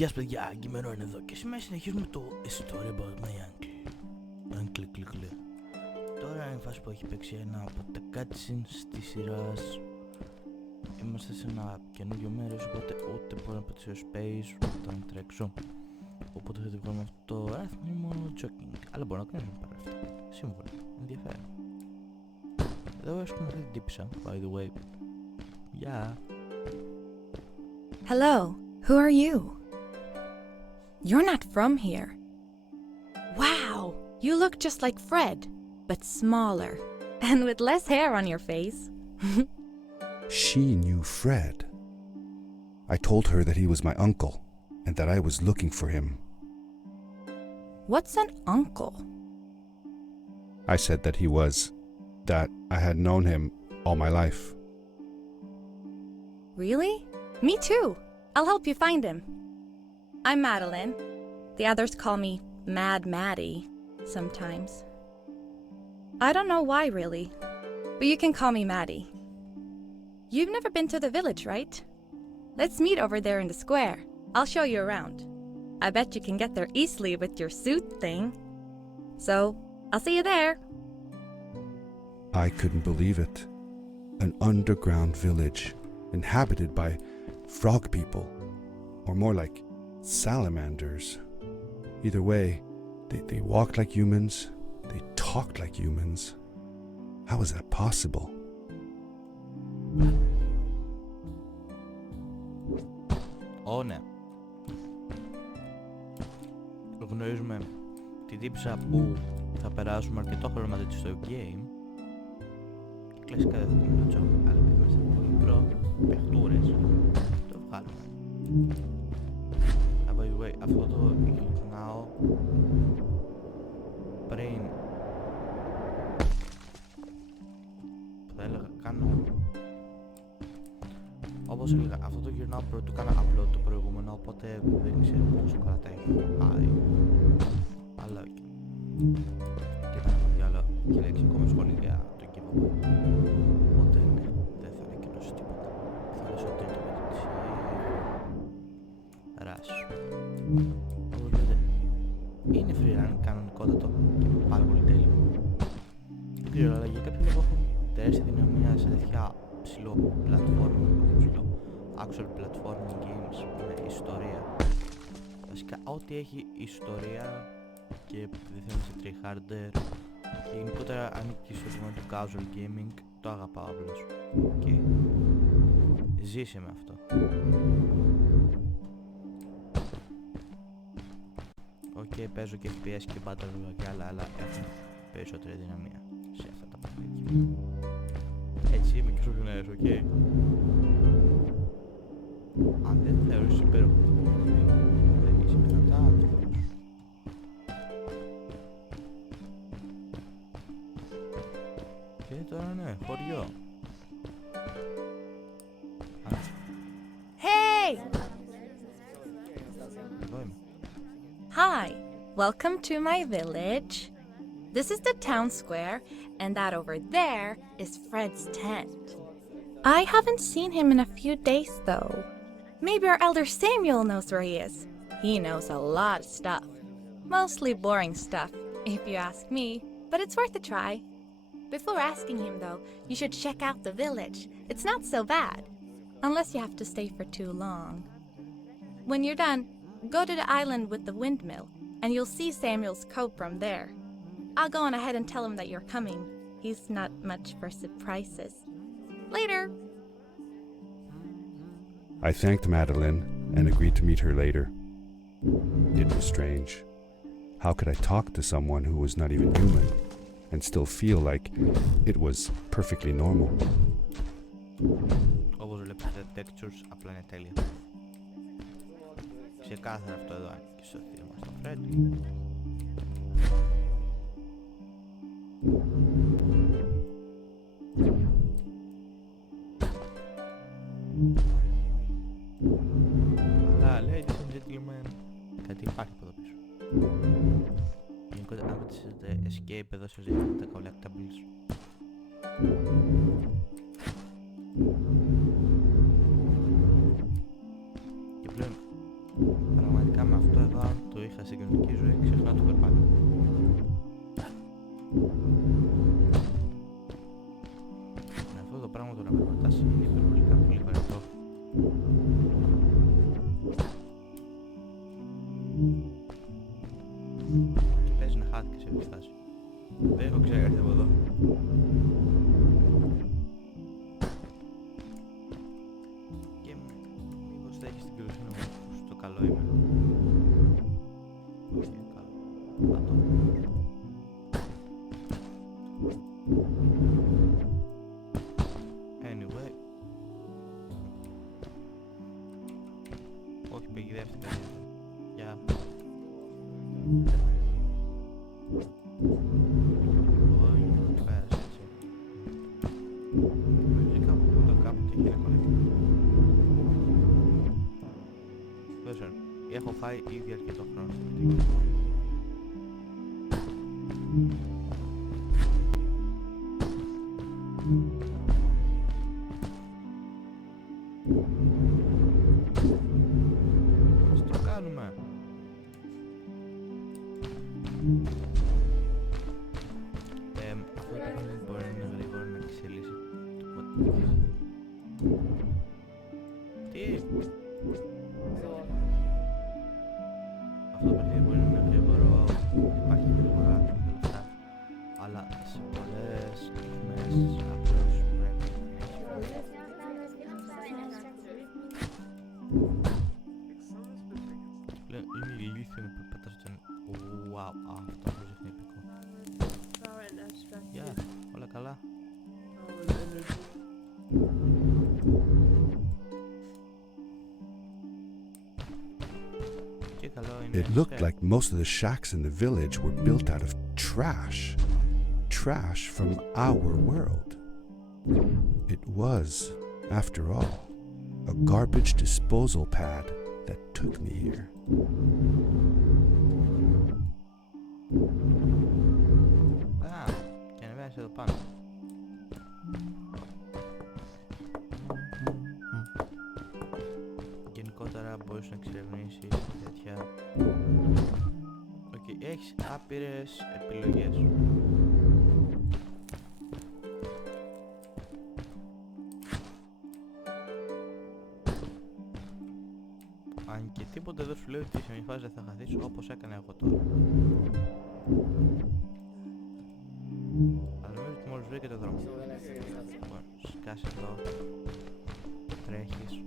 Γεια σας παιδιά, Αγκιμερό είναι εδώ και σήμερα συνεχίζουμε το A Story About My Uncle. Τώρα είναι η φάση που έχει παίξει ένα από τα cutscenes της σειράς. Είμαστε σε ένα καινούριο μέρος, οπότε ούτε μπορώ να πατήσω space, ούτε να τρέξω. Οπότε θα τη βγάλουμε αυτό το αριθμό μόνο jogging. Αλλά μπορώ να κάνω παρά αυτά. Σύμβολα, ενδιαφέρον. Εδώ έχουμε αυτή την τύψα, by the way. Γεια. Hello, who are you? You're not from here. Wow, you look just like Fred, but smaller, and with less hair on your face. She knew Fred. I told her that he was my uncle, and that I was looking for him. What's an uncle? I said that he was, that I had known him all my life. Really? Me too. I'll help you find him. I'm Madeline. The others call me Mad Maddie sometimes. I don't know why really, but you can call me Maddie. You've never been to the village, right? Let's meet over there in the square. I'll show you around. I bet you can get there easily with your suit thing. So, I'll see you there. I couldn't believe it. An underground village, inhabited by frog people, or more like salamanders. Either way, they walked like humans, they talked like humans. How is that possible? Ναι. Γνωρίζουμε την τύψα που θα περάσουμε αρκετό χρόνο μαζί της στο game. Και κλασικά δεν θα πούμε το jump, αλλά επειδή είμαστε πολύ προ παιχτούρες, το βγάλουμε. By the way, αυτό το γυρνάω πριν που θα έλεγα κάνω. Όπως έλεγα, αυτό το γυρνάω πρωτού κάνω upload το προηγούμενο, οπότε δεν ξέρω πόσο καλά τα έχει πάει. Αλλά όχι. Και θα έχω διάλογο και λεξικό σχόλιο για το giveaway. Οπότε ναι, δεν θα ανακοινώσω τίποτα. Θα λες ότι το παιδί της ράση. Όπως λέτε, είναι free run, κανονικότατο και πάρα πολύ τέλειο. Δεν ξέρω, αλλά για κάποιο λόγο έχουν τεράστια δυναμία σε τέτοια ψηλό platform, actual platforming games με ιστορία. Βασικά ό,τι έχει ιστορία και δεν θέλει σε tryharder και γενικότερα ανήκει στο τμήμα του casual gaming, το αγαπάω απλώς. Και ζήσε με αυτό. Ok, παίζω και FPS και Battle Royale, αλλά έχουν περισσότερη δυναμία σε αυτά τα παιχνίδια. Έτσι είμαι και στους νέους, οκ. Αν δεν θεωρείς υπέροχο το παιχνίδι, δεν είσαι πιθανότατα άνθρωπος. Και τώρα ναι, χωριό. Hey! Εδώ είμαι. Hi, welcome to my village. This is the town square, and that over there is Fred's tent. I haven't seen him in a few days, though. Maybe our elder Samuel knows where he is. He knows a lot of stuff. Mostly boring stuff, if you ask me, but it's worth a try. Before asking him, though, you should check out the village. It's not so bad, unless you have to stay for too long. When you're done, go to the island with the windmill, and you'll see Samuel's coat from there. I'll go on ahead and tell him that you're coming. He's not much for surprises. Later! I thanked Madeline and agreed to meet her later. It was strange. How could I talk to someone who was not even human and still feel like it was perfectly normal? Όπως βλέπετε, τα textures απλά είναι τέλεια. Ξεκάθαρα αυτό εδώ και στο θύμα στο Freddy. Αλλά ladies and gentlemen, κάτι υπάρχει από εδώ πίσω. Γενικότερα αν πατήσετε escape εδώ σας δείχνει τα collectables. Και πλέον μέσα στην κοινωνική ζωή, ξεχνά το περπάτημα. Αυτό το πράγμα το να περπατάς είναι υπερβολικά πολύ βαρετό. Και παίζει να χάθηκε σε αυτή τη φάση. Δεν έχω ξέχασει από εδώ. Και μήπως θα έχεις την καλοσύνη μου που στο καλό είμαι. Όχι, είναι καλό. Θα το δω. Anyway. Όχι, πηγηδεύτηκα. Για. Εδώ είναι πέρασε έτσι. Νομίζω κάπου εδώ κάπου και έχει κολλήσει. Δεν ξέρω. Έχω φάει ήδη αρκετό χρόνο στο βιντεο. Ας το κάνουμε. Αυτό το παιχνίδι μπορεί να είναι γρήγορο να εξελίσσει το ποτέ. Τι? Αυτό το παιχνίδι μπορεί να είναι γρήγορο, υπάρχει γρήγορα και όλα αυτά. Αλλά σε πολλές στιγμές απλώς πρέπει να έχει. Πλέον είναι ηλίθιο να περπατάς στον... Wow, αυτό μου δείχνει επικό. Γεια, όλα καλά. Και καλό είναι... It looked like most of the shacks in the village were built out of trash. Trash from our world. It was, after all, a garbage disposal pad that took me here. Α, και ανεβαίνεις εδώ πάνω. Γενικότερα μπορείς να εξερευνήσεις τέτοια... Οκ, έχεις άπειρες επιλογές. Αν και τίποτε δεν σου λέει ότι σε μια φάση δεν θα χαθείς όπως έκανα εγώ τώρα. Αλλά νομίζω ότι μόλις βρήκε το δρόμο. Λοιπόν, σκάσε εδώ. Τρέχεις.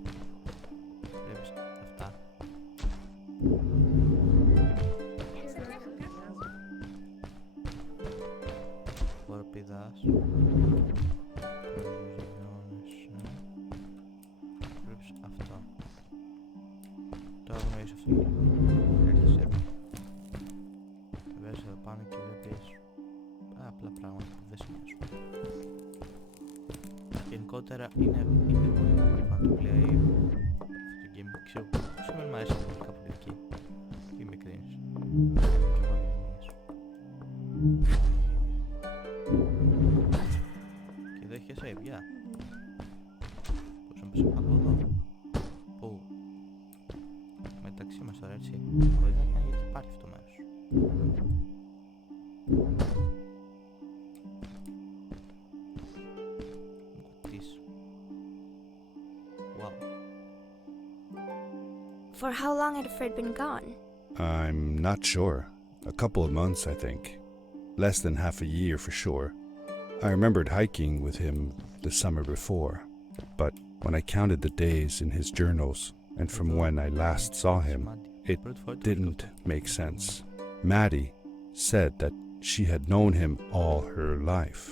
Βλέπεις αυτά. Σκορπιδάς. Βλέπεις αυτό. Τώρα γνωρίζεις αυτό. Έρχεσαι εδώ. Βλέπεις εδώ πάνω και βλέπεις απλά πράγματα που δεν σημαίνουν. Γενικότερα είναι πολύ καλό fan του play αυτό το game. Ξέρω σήμερα μου αρέσει να είναι κάπου εκεί. Ή με κρίνεις. Και εγώ δεν και εδώ έχει save, yeah. Πώς να πεις από εδώ. Πού. Μεταξύ μας τώρα έτσι. Μπορεί να κάνει γιατί υπάρχει αυτό το μέρος. Wow. For how long had Fred been gone? I'm not sure. A couple of months, I think. Less than half a year for sure. I remembered hiking with him the summer before, but when I counted the days in his journals and from when I last saw him, it didn't make sense. Maddie said that she had known him all her life.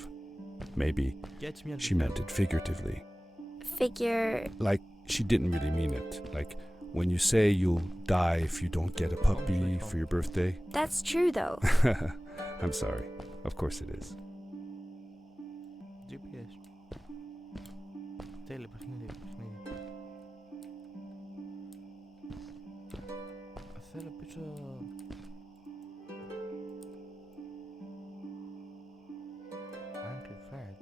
Maybe she meant it figuratively. Figure. Like, she didn't really mean it. Like, when you say you'll die if you don't get a puppy for your birthday. That's true, though. I'm sorry. Of course it is. GPS. Τέλεια, παιχνίδι. Θέλω πίσω... Angry Fred.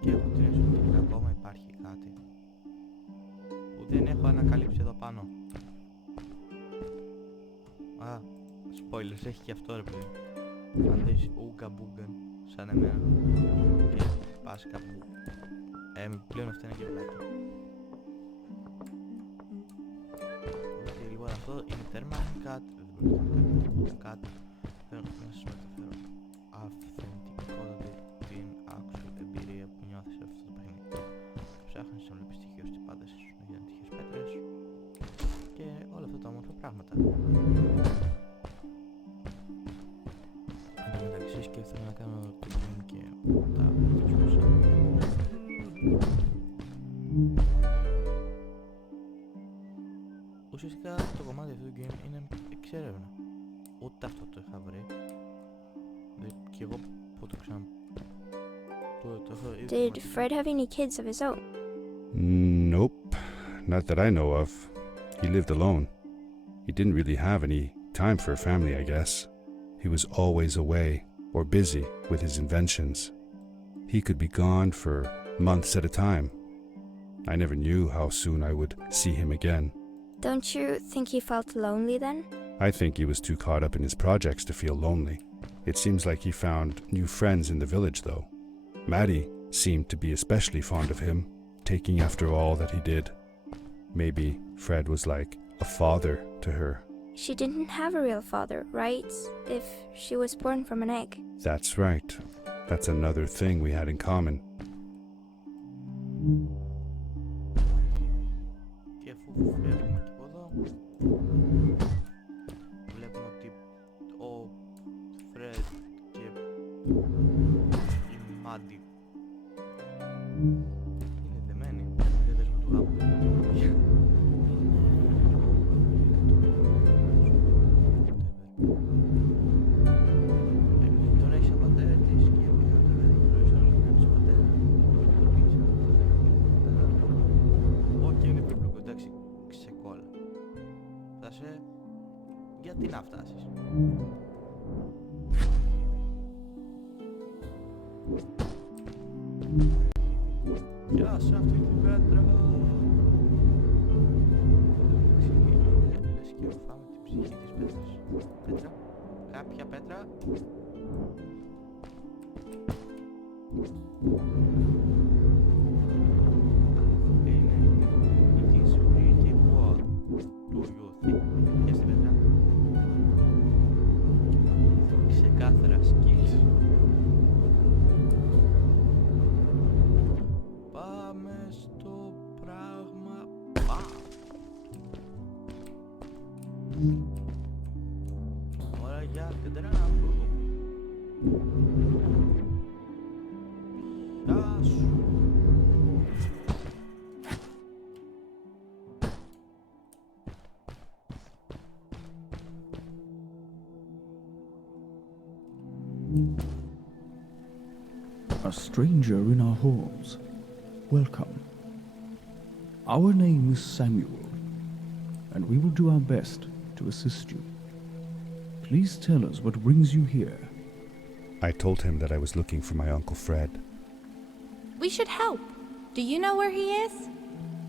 και έχω την αίσθηση ότι ακόμα υπάρχει κάτι που δεν έχω ανακαλύψει εδώ πάνω. Α, spoilers, έχει και αυτό ρε παιδί. Αν δεις ούγκα μπούγκαν σαν εμένα και πας κάπου πλέον αυτά είναι και βλάκι. Και λοιπόν αυτό είναι τέρμα cut, δεν μπορώ να κάνω cut. Θέλω να σας μεταφέρω αυθεντικότατη την actual εμπειρία που νιώθεις σε αυτό το παιχνίδι. Ψάχνεις να βλέπεις στοιχείο στις πάντες σου, να γίνουν τυχές πέτρες και όλα αυτά τα όμορφα πράγματα. Εν τω μεταξύ σκέφτομαι να κάνω το game και τα βοηθούσα. Ουσιαστικά το κομμάτι αυτού του game είναι εξέρευνα. Ούτε αυτό το είχα βρει. Και εγώ που το ξανά... Did Fred have any kids of his own? Nope, not that I know of. He lived alone. He didn't really have any time for a family, I guess. He was always away or busy with his inventions. He could be gone for months at a time. I never knew how soon I would see him again. Don't you think he felt lonely then? I think he was too caught up in his projects to feel lonely. It seems like he found new friends in the village, though. Maddie seemed to be especially fond of him, taking after all that he did. Maybe Fred was like a father to her. She didn't have a real father, right? If she was born from an egg. That's right. That's another thing we had in common. Και αφού βλέπουμε και από εδώ, βλέπουμε ότι ο Φρεντ και η Μάντι είναι δεμένοι. Δεν δες με το γάμο. Επειδή τον έχει σαν πατέρα της και επειδή τον δεν έχει γνωρίσει τον Λίνα της πατέρα, το πήγε σαν πατέρα. Όχι, είναι περίπλοκο, εντάξει, ξεκόλα. Φτάσε, γιατί να φτάσεις. Γεια σε αυτή την πέτρα. Λες και οφάμε την ψυχή της πέτρας. Πέτρα, κάποια πέτρα. It is pretty what do you think? Ποια στην πέτρα. Ξεκάθαρα skills. Πάμε στο πράγμα. Ώρα για την τραμπού. Γεια σου. A stranger in our halls. Welcome. Our name is Samuel, and we will do our best to assist you. Please tell us what brings you here. I told him that I was looking for my Uncle Fred. We should help. Do you know where he is?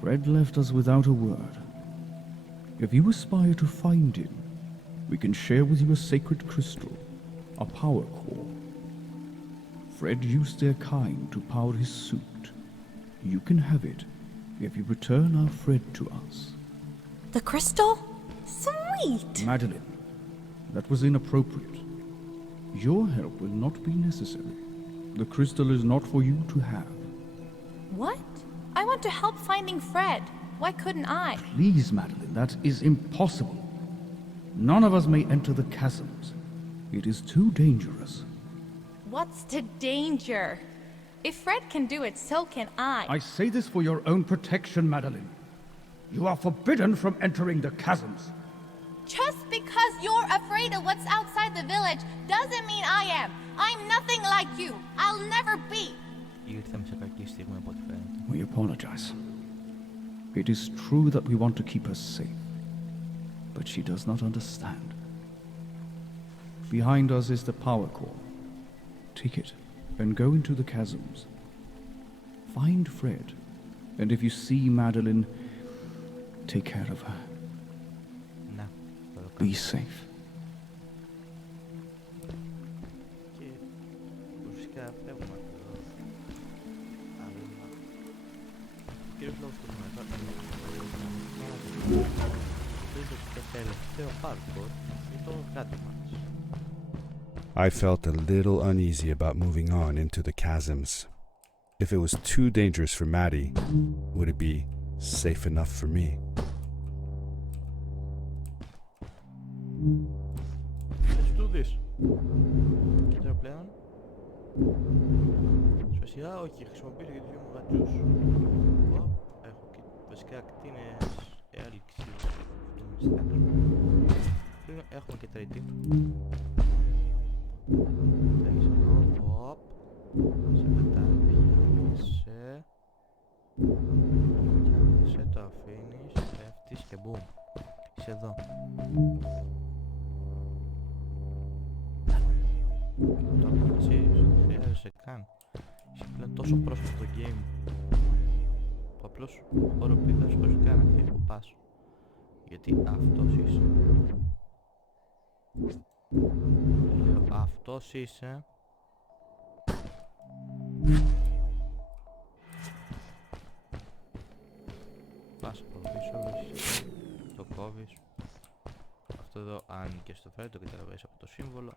Fred left us without a word. If you aspire to find him, we can share with you a sacred crystal, a power core. Fred used their kind to power his suit. You can have it if you return our Fred to us. The crystal? Sweet! Madeline, that was inappropriate. Your help will not be necessary. The crystal is not for you to have. What? I want to help finding Fred. Why couldn't I? Please, Madeline, that is impossible. None of us may enter the chasms. It is too dangerous. What's the danger? If Fred can do it, so can I. I say this for your own protection, Madeline. You are forbidden from entering the chasms. Just because you're afraid of what's outside the village doesn't mean I am. I'm nothing like you. I'll never be. Ήρθαμε σε κακή στιγμή από ό,τι φαίνεται. We apologize. It is true that we want to keep her safe, but she does not understand. Behind us is the power core. Take it and go into the chasms. Find Fred, and if you see Madeline, take care of her. Να, θα το κάνω. Be safe. Και ουσιαστικά φεύγουμε από εδώ. Αλλά ο κύριος λόγος που έχουμε εδώ είναι το τελευταίο hardcore ή το κάτι μας. I felt a little uneasy about moving on into the chasms. If it was too dangerous for Maddie, would it be safe enough for me? Let's do this. Και τώρα πλέον σπεσιά όχι, χρησιμοποιήσω για τους δύο μου γατζούς. Έχω και βασικά ακτίνες έλξης. Έχουμε και τρίτη. Τρέχεις εδώ, σε πετάει, πιάνεσαι. Πιάνεσαι, το αφήνεις, πέφτεις και μπουμ. Είσαι εδώ. Το αποφασίζεις, δεν χρειάζεσαι καν. Είσαι πλέον τόσο πρόσφατο στο game που απλώς οροπηδάς χωρίς καν να ξέρεις που πας. Γιατί αυτός είσαι. Λέω αυτός είσαι. Πας από πίσω, το κόβεις. Αυτό εδώ άνοιγε στο Fred, το καταλαβαίνεις από το σύμβολο.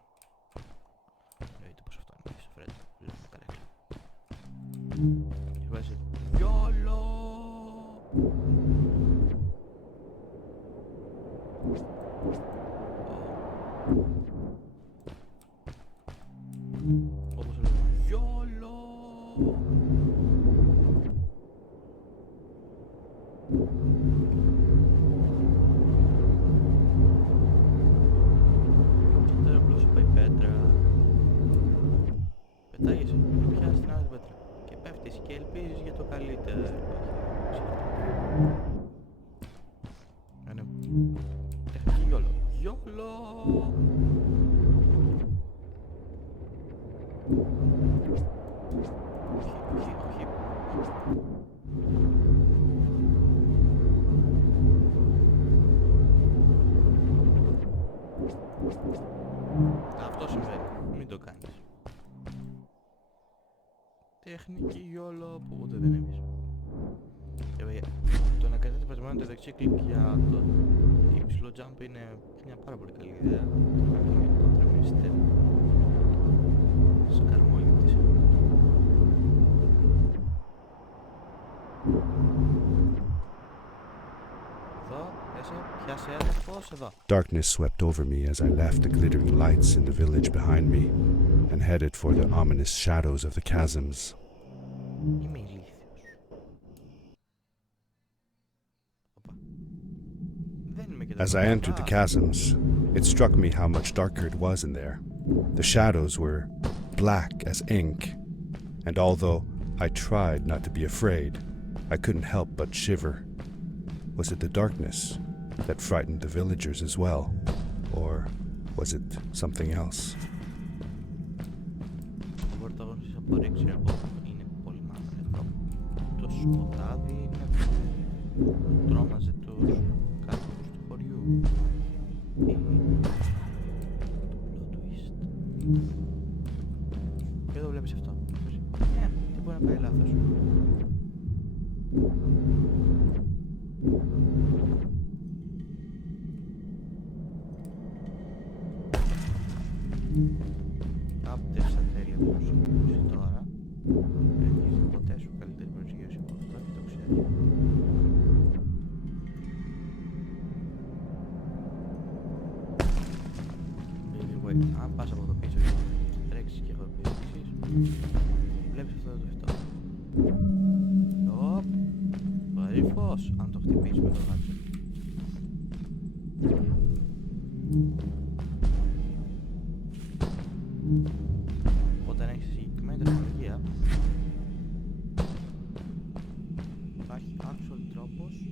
Εννοείται πως αυτό άνοιγε στο Fred, λέμε καρέκλα. Και βάζει YOLO! Όπως λέμε YOLO! Και τώρα απλώς πάει πέτρα. Πετάγεσαι και πιάνεις την άλλη πέτρα. Και πέφτεις και ελπίζεις για το καλύτερο. Είναι τεχνική YOLO. YOLO! Όχι. Αυτό συμβαίνει. Μην το κάνεις. Τεχνική YOLO που ούτε δεν έβγες. Και βέβαια, το να κρατάτε πασμένο το δεξί κλικ για το υψηλό jump είναι μια πάρα πολύ καλή ιδέα. Κόντρα μην είστε σκαρμόληπτης. Εδώ, πιάσε έλεγχος, εδώ. Darkness swept over me as I left the glittering lights in the village behind me and headed for the ominous shadows of the chasms. Είμαι ηλίθιος. Οπα. Δεν είμαι και As I entered the chasms, it struck me how much darker it was in there. The shadows were black as ink, and although I tried not to be afraid, I couldn't help but shiver. Was it the darkness that frightened the villagers as well, or was it something else? Ο πρωταγωνιστής απορρίξει από είναι πολύ μαύρο εδώ. Το σκοτάδι είναι που τρόμαζε τους κάτοικους του χωριού. Ή το plot twist. Και εδώ βλέπεις αυτό. Τι μπορεί να πάει λάθος. Άπτευσα τέλεια το προσωπικό τώρα. Δεν έχεις ποτέ σου καλύτερη προσγείωση από αυτό και το ξέρεις. Anyway, αν πας από το πίσω και τρέξεις και χορπίζεις, βλέπεις αυτό το αυτό. Οπ, βαρύ φως, αν το χτυπήσεις με το γάτσο. Όταν έχεις συγκεκριμένη τεχνολογία, υπάρχει actual τρόπος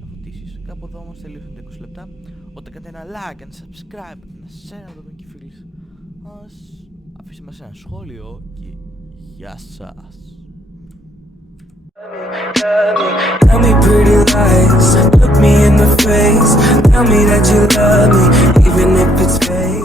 να φωτίσεις. Κάπου εδώ όμως τελείωσαν τα 20 λεπτά. Όταν κάνετε ένα like, ένα subscribe, ένα share, να το δουν και οι φίλοι σας. Αφήστε μας ένα σχόλιο και γεια σας. Tell me pretty lies, look me in the face. Tell me that you love me, even if it's fake.